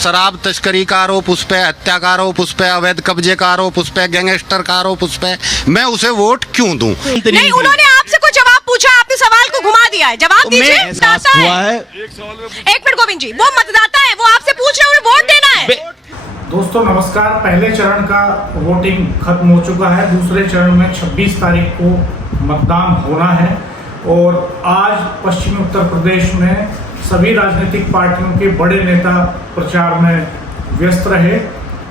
शराब तस्करी का आरोप उस पर, हत्या का आरोप उस पर, अवैध कब्जे का आरोप उस पर, गैंगस्टर का आरोप उस पर, मैं उसे वोट क्यों दूं? नहीं, उन्होंने आपसे कोई जवाब पूछा, आपने सवाल को घुमा दिया है। जवाब दीजिए। मतदाता है। एक मिनट गोविंद जी, वो मतदाता है, वो आपसे पूछ रहे हैं, उन्हें वोट देना है। दोस्तों नमस्कार। पहले चरण का वोटिंग खत्म हो चुका है। दूसरे चरण में 26 तारीख को मतदान होना है और आज पश्चिमी उत्तर प्रदेश में सभी राजनीतिक पार्टियों के बड़े नेता प्रचार में व्यस्त रहे।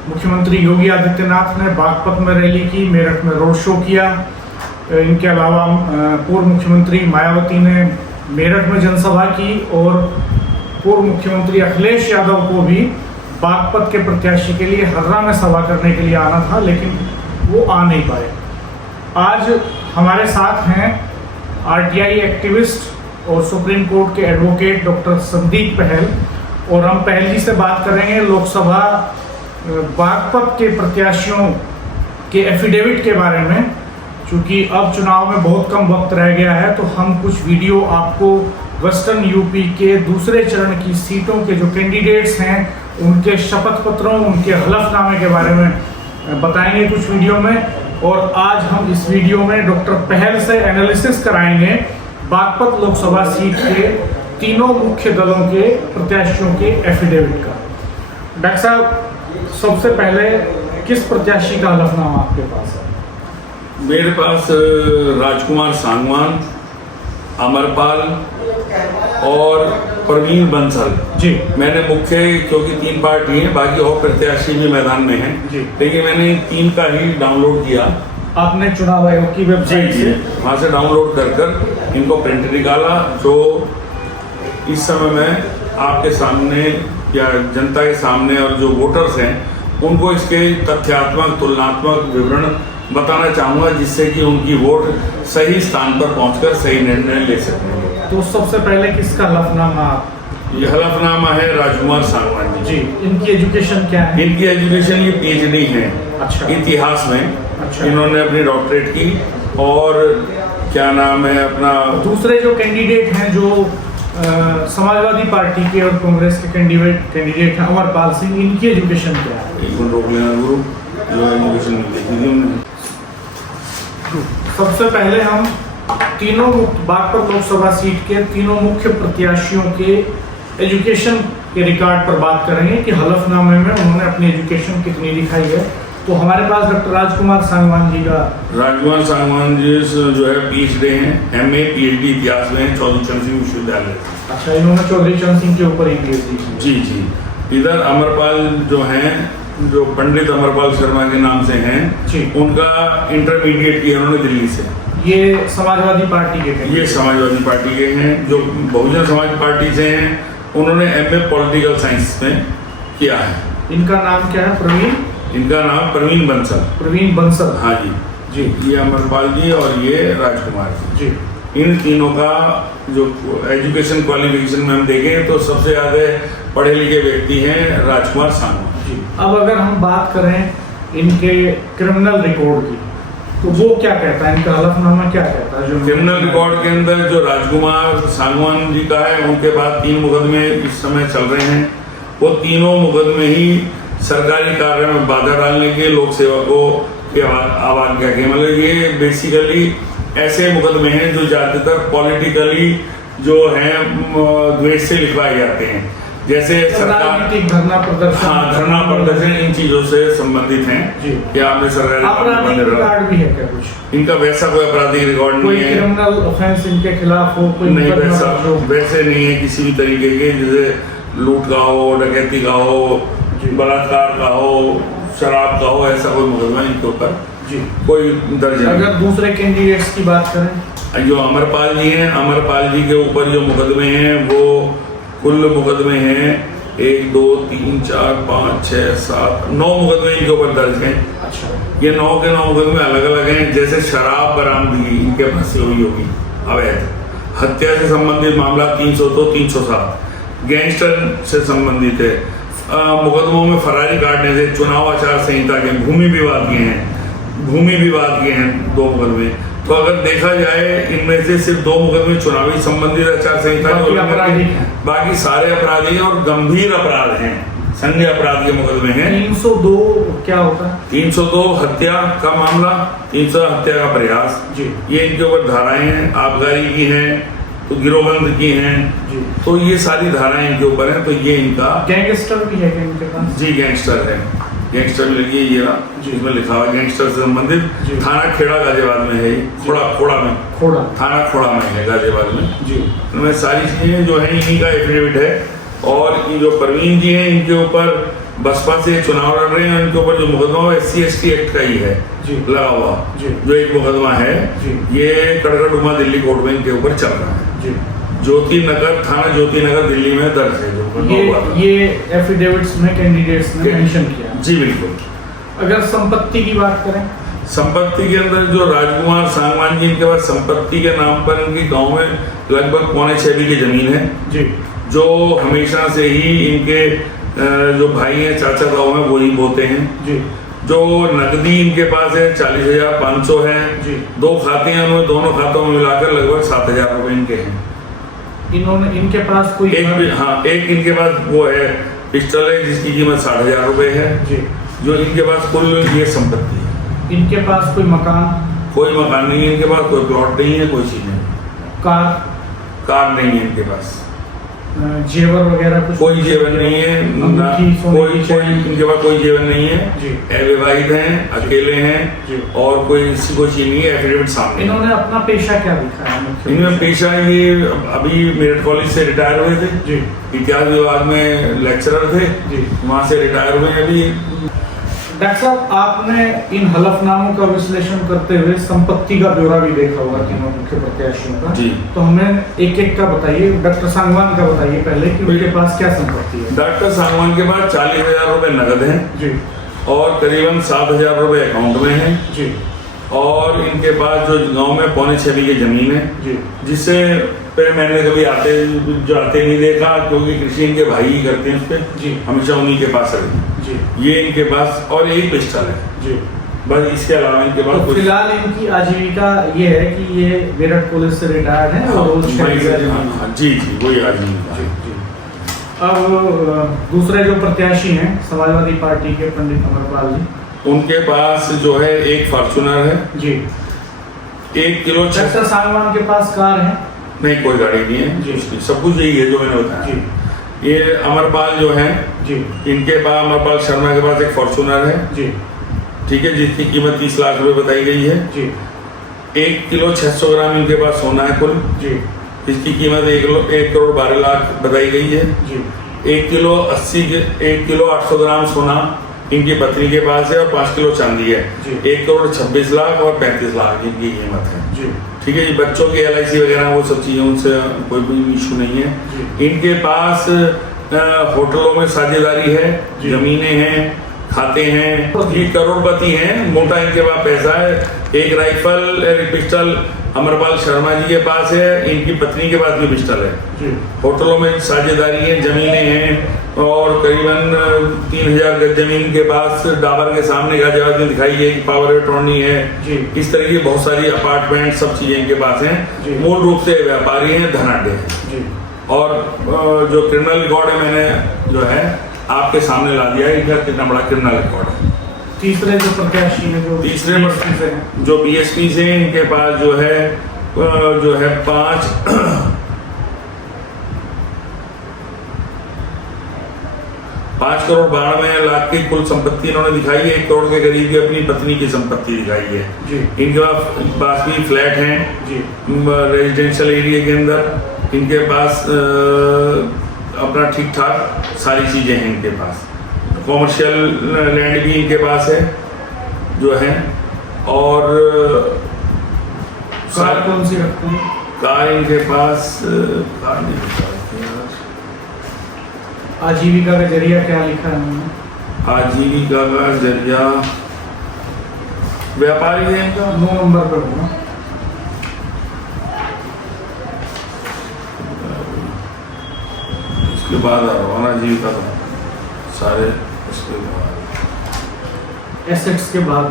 मुख्यमंत्री योगी आदित्यनाथ ने बागपत में रैली की, मेरठ में रोड शो किया। इनके अलावा पूर्व मुख्यमंत्री मायावती ने मेरठ में जनसभा की और पूर्व मुख्यमंत्री अखिलेश यादव को भी बागपत के प्रत्याशी के लिए हर्रा में सभा करने के लिए आना था, लेकिन वो आ नहीं पाए। आज हमारे साथ हैं आरटीआई एक्टिविस्ट और सुप्रीम कोर्ट के एडवोकेट डॉक्टर संदीप पहल, और हम पहल जी से बात करेंगे लोकसभा बागपत के प्रत्याशियों के एफिडेविट के बारे में। चूँकि अब चुनाव में बहुत कम वक्त रह गया है, तो हम कुछ वीडियो आपको वेस्टर्न यूपी के दूसरे चरण की सीटों के जो कैंडिडेट्स हैं उनके शपथ पत्रों, उनके हलफनामे के बारे में बताएंगे कुछ वीडियो में। और आज हम इस वीडियो में डॉक्टर पहल से एनालिसिस कराएंगे बागपत लोकसभा सीट के तीनों मुख्य दलों के प्रत्याशियों के एफिडेविट का। डॉक्टर साहब, सबसे पहले किस प्रत्याशी का हलफनामा आपके पास है? मेरे पास राजकुमार सांगवान, अमरपाल और प्रवीण बंसल जी। मैंने मुख्य, क्योंकि 3 पार्टी हैं, बाकी और प्रत्याशी भी मैदान में हैं जी, लेकिन मैंने 3 का ही डाउनलोड किया। आपने चुनाव आयोग की वेबसाइट से वहाँ से डाउनलोड कर इनको प्रिंट निकाला, जो इस समय मैं आपके सामने या जनता के सामने और जो वोटर्स हैं उनको इसके तथ्यात्मक तुलनात्मक विवरण बताना चाहूँगा, जिससे कि उनकी वोट सही स्थान पर पहुंचकर सही निर्णय ले सकें। तो सबसे पहले किसका हलफनामा? ये हलफनामा है राजकुमार सांगवान जी। इनकी एजुकेशन क्या है? इनकी एजुकेशन ये PhD है। अच्छा। इतिहास में। अच्छा। इन्होंने अपनी डॉक्टरेट की। और क्या नाम है अपना, दूसरे जो कैंडिडेट हैं जो समाजवादी पार्टी के और कांग्रेस के कैंडिडेट हैं अमरपाल सिंह, इनकी एजुकेशन क्या है? एक मिनट रोक लेना गुरु, जो एजुकेशन देखी थी हमने। सबसे पहले हम तीनों बागपत लोकसभा सीट के तीनों मुख्य प्रत्याशियों के एजुकेशन के रिकॉर्ड पर बात करेंगे कि हलफनामे में उन्होंने अपनी एजुकेशन कितनी दिखाई है। तो हमारे पास डॉक्टर राजकुमार सांगवान जी का। राजकुमार सांगवान जी जो है PhD हैं, MA PhD इतिहास में चौधरी चरण सिंह विश्वविद्यालय। अच्छा, इन्होंने चौधरी चरण सिंह के ऊपर ही PhD। जी जी। इधर अमरपाल जो हैं, जो पंडित अमरपाल शर्मा के नाम से हैं जी, उनका इंटरमीडिएट किया उन्होंने दिल्ली से। ये समाजवादी पार्टी के ये समाजवादी पार्टी के हैं। जो बहुजन समाज पार्टी से हैं उन्होंने MA पॉलिटिकल साइंस में किया है। इनका नाम क्या है? प्रवीण। इनका नाम प्रवीण बंसल। प्रवीण बंसल। हाँ जी जी। ये अमरपाल जी और ये राजकुमार जी। इन तीनों का जो एजुकेशन क्वालिफिकेशन में हम देखें तो सबसे ज्यादा पढ़े लिखे व्यक्ति हैं राजकुमार सांगवान। अब अगर हम बात करें इनके क्रिमिनल रिकॉर्ड की, तो वो क्या कहता है? इनका हलफनामा क्या कहता है? जो क्रिमिनल रिकॉर्ड के अंदर जो राजकुमार सांगवान जी का है, उनके बाद 3 मुकदमे इस समय चल रहे हैं। वो तीनों मुकदमे ही सरकारी कार्य में बाधा डालने के, लोक सेवकों के अवज्ञा के, मतलब ये बेसिकली ऐसे मुकदमे हैं जो ज्यादातर पॉलिटिकली जो है द्वेष से लिखवाए जाते हैं, जैसे सरकार धरना प्रदर्शन। हाँ, धरना प्रदर्शन इन चीजों से संबंधित हैं जी। क्या आपने सरकारी आपराधिक रिकॉर्ड भी है क्या कुछ? इनका वैसा कोई आपराधिक रिकॉर्ड नहीं है। क्रिमिनल ऑफेंस इनके खिलाफ हो कोई? नहीं, वैसे नहीं है किसी भी तरीके के, जैसे लूट का हो, डकैती का हो, बलात्कार का हो, शराब का हो, ऐसा कोई मुकदमा इनके ऊपर जी कोई दर्ज नहीं। अगर दूसरे कैंडिडेट्स की बात करें, जो अमरपाल जी हैं, अमरपाल जी के ऊपर जो मुकदमे हैं वो कुल मुकदमे हैं 1 2 3 4 5 6 7 9 मुकदमे इनके ऊपर दर्ज हैं। अच्छा। ये 9 के 9 मुकदमे अलग अलग हैं। जैसे शराब बरामदगी इनके पास से हुई होगी अवैध, हत्या से संबंधित मामला 302 307, गैंगस्टर से संबंधित है, मुकदमों में फरारी काटने से, चुनाव आचार संहिता के, भूमि विवाद के हैं 2 मुकदमे। तो अगर देखा जाए इनमें से सिर्फ 2 मुकदमे चुनावी संबंधित आचार संहिता के, बाकी सारे अपराधी हैं और गंभीर अपराध हैं, संज्ञेय अपराध के मुकदमे हैं। 302 क्या होता है? 302 हत्या का मामला, 300 हत्या का प्रयास जी। ये इनके ऊपर धाराएं हैं। आबकारी की हैं तो गिरोहबंद की हैं, जी। तो ये सारी धाराएं इनके ऊपर हैं। तो ये इनका गैंगस्टर भी है क्या इनके पास? जी गैंगस्टर है, गैंगस्टर भी लगी है ये रहा, जी। इसमें लिखा हुआ है गैंगस्टर से संबंधित। जी। थाना खेड़ा गाजियाबाद में है ये, खोड़ा में, खोड़ा थाना खोड़ा में है गाजियाबाद में। जी। इनमें सारी चीजें जो है इन्हीं का एफिडेविट है। और ये जो परवीन जी हैं इनके ऊपर बसपा से चुनाव लड़ रहे हैं, इनके ऊपर जो मुकदमा वो SC/ST एक्ट का ही है जी। लगा हुआ, जी। जो एक मुकदमा है जी। ये कड़कड़डुमा दिल्ली कोर्ट में इनके ऊपर चल रहा है। जी। ज्योति नगर थाना ज्योति नगर दिल्ली में दर्ज है जो मुकदमा हुआ था। ये एफिडेविट्स में कैंडिडेट्स ने मेंशन किया। जी बिल्कुल। अगर संपत्ति की बात करें, संपत्ति के अंदर जो राजकुमार सांगवान जी इनके पास संपत्ति के नाम पर इनकी गांव में लगभग 6.25 बीघे जमीन है, जी। जो हमेशा से ही इनके जो भाई हैं चाचा गाँव में वही बोते हैं। जी। जो नकदी इनके पास है 40,500 है। जी। 2 खाते हैं, उनमें दोनों खातों में मिलाकर लगभग 7,000 रुपए इनके हैं। इनके पास कोई एक इनके पास वो है पिस्टल है जिसकी कीमत 60,000 रुपए है। जी। जो इनके पास कुल ये संपत्ति है। इनके पास कोई मकान, कोई मकान नहीं है इनके पास, कोई प्लॉट नहीं है, कोई चीज नहीं, कार नहीं है इनके पास, जेवर वगैरह कुछ? कोई जेवन नहीं है, कोई इनके पास कोई जेवन नहीं है। जी। अविवाहित हैं, अकेले हैं। जी। और कोई इसी को चीज नहीं है। एफिडेविट सामने। इन्होंने अपना पेशा क्या दिखाया? इनमें पेशा ये अभी मेरठ कॉलेज से रिटायर हुए थे। जी। इतिहास विभाग में लेक्चरर थे। जी। वहां से रिटायर हुए अभी। डॉक्टर साहब, आपने इन हलफनामों का विश्लेषण करते हुए संपत्ति का ब्यौरा भी देखा होगा तीनों मुख्य प्रत्याशियों का। जी। तो हमें एक एक का बताइए। डॉक्टर सांगवान का बताइए पहले कि उनके पास क्या संपत्ति है। डॉक्टर सांगवान के पास 40,000 रुपए नगद है। जी। और करीबन 7,000 रुपए अकाउंट में है। जी। और इनके पास जो गांव में 6.25 बीघे जमीन है, जी। जिससे पे मैंने कभी जाते नहीं देखा, क्योंकि कृषि इनके भाई ही करते हैं उस पर। जी। हमेशा उन्हीं के पास रही। जी। ये इनके पास और एक पिस्टल है। जी। बस इसके अलावा इनके पास तो फिलहाल इनकी आजीविका ये है कि ये मेरठ कॉलेज से रिटायर्ड है और रोज जी वही आजीविका। जी। अब दूसरे जो प्रत्याशी हैं समाजवादी पार्टी के पंडित अमरपाल जी, उनके पास जो है एक फॉर्च्यूनर है। जी। 1 किलो डॉक्टर सांगवान के पास कार है? नहीं, कोई गाड़ी नहीं है। जी। सब कुछ यही है जो मैंने बताया। जी। ये अमरपाल जो है, जी। इनके पास अमरपाल शर्मा के पास एक फॉर्च्यूनर है। जी। ठीक है, जिसकी कीमत 30 लाख रुपए बताई गई है। जी। 1 किलो 600 ग्राम इनके पास सोना है कुल। जी। इसकी कीमत 1 करोड़ 12 लाख बताई गई है। जी। 1 किलो 800 ग्राम सोना इनकी पत्नी के पास है और 5 किलो चांदी है। जी। 1 करोड़ 26 लाख और 35 लाख इनकी कीमत है। जी। ठीक है जी। बच्चों के LIC वगैरह वो सब चीजें, उनसे कोई भी इशू नहीं है। इनके पास होटलों में साझेदारी है, जमीनें हैं, खाते हैं, ये करोड़पति हैं, मोटा इनके पास पैसा है। एक राइफल, एक पिस्टल अमरपाल शर्मा जी के पास है, इनकी पत्नी के पास भी पिस्टल है। जी। होटलों में साझेदारी है, जमीनें हैं और करीबन 3,000 गज जमीन के पास डाबर के सामने गाजियाबाद में दिखाई है कि पावर अटॉर्नी है। जी। इस तरह की बहुत सारी अपार्टमेंट सब चीजें इनके पास जी। हैं। मूल रूप से व्यापारी हैं, धनाढ्य हैं। जी। और जो क्रिमिनल रिकॉर्ड है मैंने जो है आपके सामने ला दिया है, इनका कितना बड़ा क्रिमिनल रिकॉर्ड है। तीसरे जो प्रत्याशी हैं, जो तीसरे BSP से हैं, जो BSP से इनके पास जो है 5 करोड़ 92 लाख की कुल संपत्ति इन्होंने दिखाई है। 1 करोड़ के करीब की अपनी पत्नी की संपत्ति दिखाई है। जी। इनके पास भी फ्लैट हैं। जी। रेजिडेंशियल एरिया के अंदर इनके पास अपना ठीक ठाक सारी चीजें हैं इनके पास। कॉमर्शियल लैंड भी इनके पास है जो है। और कार कौन सी रखते हैं? कार इनके पास कार नहीं रखते हैं। आजीविका का जरिया क्या लिखा है उन्होंने? आजीविका का जरिया व्यापारी है इनका। 9 नंबर पर होगा। उसके बाद आरोहण आजीविका का सारे उसके बाद एसेट्स के बाद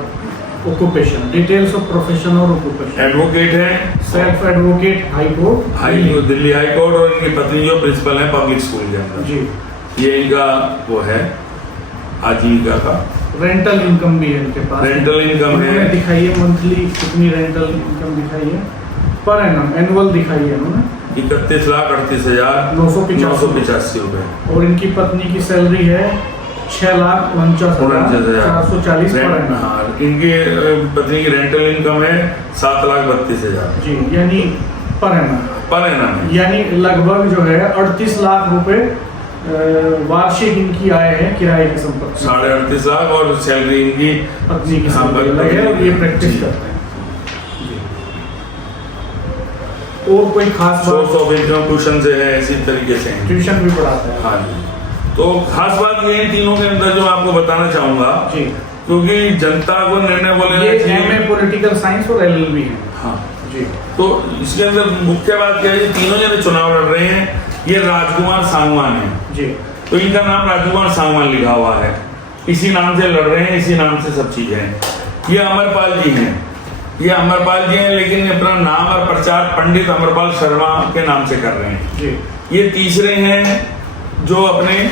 ऑक्यूपेशन, डिटेल्स ऑफ प्रोफेशन और ऑक्यूपेशन। एडवोकेट है, self advocate, high court, Delhi high court. और इनकी पत्नी जो प्रिंसिपल है पब्लिक स्कूल के अंदर। जी। ये इनका वो है आजीविका का। रेंटल इनकम भी है इनके पास। रेंटल इनकम है, दिखाइए मंथली कितनी रेंटल इनकम दिखाइए, पर एनम एनुअल दिखाइए उन्होंने 31,38,985 रुपए। और इनकी पत्नी की सैलरी है 6,49,440 पर एनम। हाँ, इनकी पत्नी की रेंटल इनकम है 7,32,000 जी, यानी पर एनम यानी लगभग जो है 38 लाख रुपए वार्षिक इनकी आय है किराए की संपत्ति। 38.5 लाख और सैलरी इनकी पत्नी की सैलरी अलग है और ये प्रैक्टिस करते हैं। और कोई खास सोर्स ऑफ इनकम ट्यूशन से है, इसी तरीके से ट्यूशन भी पढ़ाता है। हाँ जी। तो खास बात ये इन तीनों के अंदर जो आपको बताना चाहूंगा जी, क्योंकि जनता को निर्णय बोले एमए पॉलिटिकल साइंस और एलएलबी है। हाँ जी। तो इसके अंदर मुख्य बात क्या है, तीनों जने चुनाव लड़ रहे हैं। ये राजकुमार सांगवान है जी, तो इनका नाम राजकुमार सांगवान लिखा हुआ है, इसी नाम से लड़ रहे हैं, इसी नाम से सब चीजें हैं। ये अमरपाल जी हैं, लेकिन अपना नाम और प्रचार पंडित अमरपाल शर्मा के नाम से कर रहे हैं जी। ये तीसरे हैं जो अपने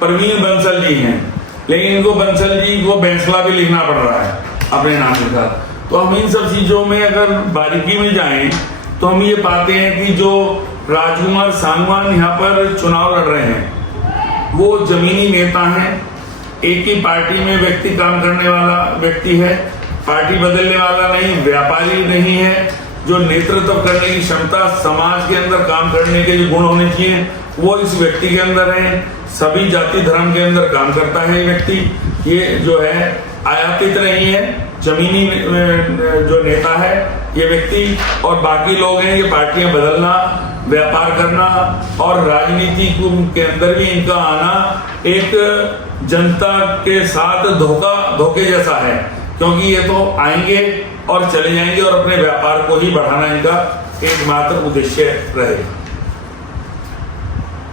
प्रवीण बंसल जी हैं, लेकिन इनको बंसल जी को बैंसला भी लिखना पड़ रहा है अपने नाम के साथ। तो हम इन सब चीजों में अगर बारीकी में जाएं तो हम ये पाते हैं कि जो राजकुमार सांगवान यहाँ पर चुनाव लड़ रहे हैं वो जमीनी नेता हैं। एक ही पार्टी में व्यक्ति काम करने वाला व्यक्ति है, पार्टी बदलने वाला नहीं, व्यापारी नहीं है। जो नेतृत्व करने की क्षमता, समाज के अंदर काम करने के जो गुण होने चाहिए वो इस व्यक्ति के अंदर है। सभी जाति धर्म के अंदर काम करता है ये व्यक्ति। ये जो है आयातित नहीं है, जमीनी जो नेता है ये व्यक्ति। और बाकी लोग हैं ये पार्टियां बदलना, व्यापार करना और राजनीति के अंदर भी इनका आना एक जनता के साथ धोखे जैसा है, क्योंकि ये तो आएंगे और चले जाएंगे और अपने व्यापार को ही बढ़ाना इनका एकमात्र उद्देश्य रहेगा।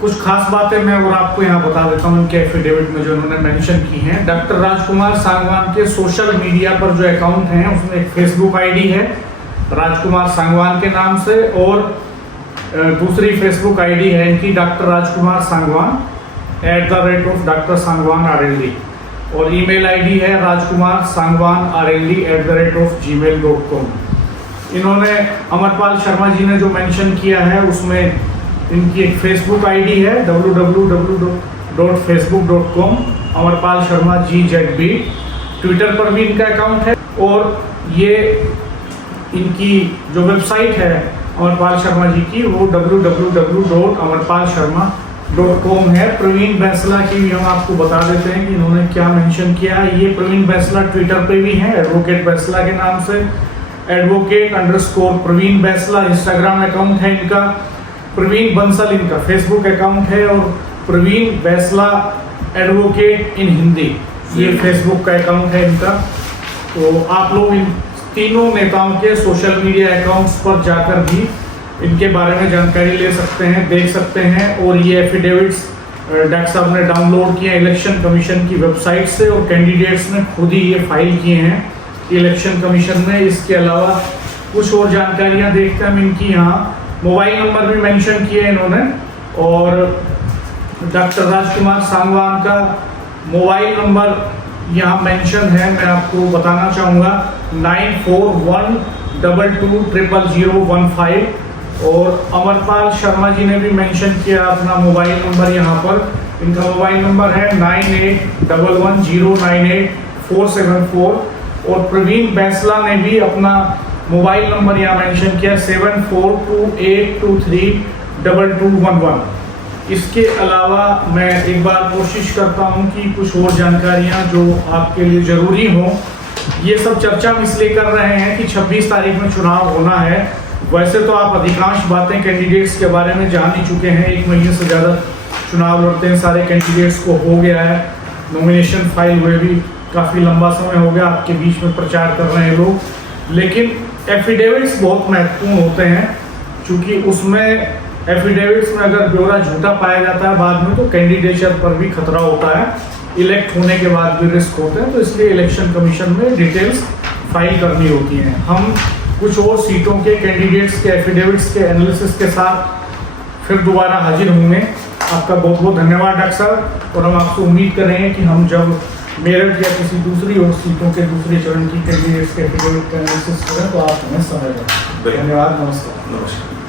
कुछ खास बातें मैं और आपको यहाँ बता देता हूँ उनके एफिडेविट में जो उन्होंने मेंशन की हैं। डॉक्टर राजकुमार सांगवान के सोशल मीडिया पर जो अकाउंट हैं उसमें एक फेसबुक आईडी है राजकुमार सांगवान के नाम से, और दूसरी फेसबुक आईडी है इनकी डॉक्टर राजकुमार सांगवान @Dr. Sangwan RLD, और ईमेल आईडी है rajkumarsanganrld@gmail.com। इन्होंने अमरपाल शर्मा जी ने जो मेंशन किया है उसमें इनकी एक फेसबुक आईडी है www.facebook.com Amarpal Sharma GZB। Twitter पर भी इनका अकाउंट है, और ये इनकी जो वेबसाइट है अमरपाल शर्मा जी की वो www.amarpalsharma.com है। प्रवीण बैंसला की भी हम आपको बता देते हैं कि इन्होंने क्या मेंशन किया है। ये प्रवीण बैंसला ट्विटर पे भी है एडवोकेट बैंसला के नाम से, @प्रवीण बैंसला इंस्टाग्राम अकाउंट है इनका, प्रवीण बंसल इनका फेसबुक अकाउंट है, और प्रवीण बैंसला एडवोकेट इन हिंदी ये फेसबुक का अकाउंट है इनका। तो आप लोग इन तीनों नेताओं के सोशल मीडिया अकाउंट्स पर जाकर भी इनके बारे में जानकारी ले सकते हैं, देख सकते हैं। और ये एफिडेविट्स डॉक्टर साहब ने डाउनलोड किए इलेक्शन कमीशन की वेबसाइट से, और कैंडिडेट्स ने खुद ही ये फाइल किए हैं इलेक्शन कमीशन में। इसके अलावा कुछ और जानकारियां देखते हैं हम इनकी। यहाँ मोबाइल नंबर भी मेंशन किए इन्होंने, और डॉक्टर राजकुमार सांगवान का मोबाइल नंबर यहाँ मेंशन है, मैं आपको बताना चाहूँगा 9412200015। और अमरपाल शर्मा जी ने भी मेंशन किया अपना मोबाइल नंबर यहाँ पर। इनका मोबाइल नंबर है 9811098474। और प्रवीण बैंसला ने भी अपना मोबाइल नंबर यहाँ मेंशन किया 7428232211। इसके अलावा मैं एक बार कोशिश करता हूँ कि कुछ और जानकारियाँ जो आपके लिए ज़रूरी हों। ये सब चर्चा हम इसलिए कर रहे हैं कि 26 तारीख में चुनाव होना है। वैसे तो आप अधिकांश बातें कैंडिडेट्स के बारे में जान ही चुके हैं, 1 महीने से ज़्यादा चुनाव लड़ते हैं सारे कैंडिडेट्स को, हो गया है नॉमिनेशन फाइल हुए भी काफ़ी लंबा समय हो गया, आपके बीच में प्रचार कर रहे हैं लोग। लेकिन एफिडेविट्स बहुत महत्वपूर्ण होते हैं, क्योंकि उसमें एफिडेविट्स में अगर ब्यौरा झूठा पाया जाता है बाद में तो कैंडिडेचर पर भी खतरा होता है, इलेक्ट होने के बाद भी रिस्क होते हैं। तो इसलिए इलेक्शन कमीशन में डिटेल्स फाइल करनी होती हैं। हम कुछ और सीटों के कैंडिडेट्स के एफिडेविट्स के एनालिसिस के साथ फिर दोबारा हाजिर होंगे। आपका बहुत बहुत धन्यवाद डॉक्टर साहब, और हम आपसे उम्मीद कर रहे हैं कि हम जब मेरठ या किसी दूसरी और सीटों के दूसरे चरण की कैंडिडेट्स के एफिडेविट का एनालिसिस करें तो आप हमें समय दें। धन्यवाद, नमस्कार। नमस्कार।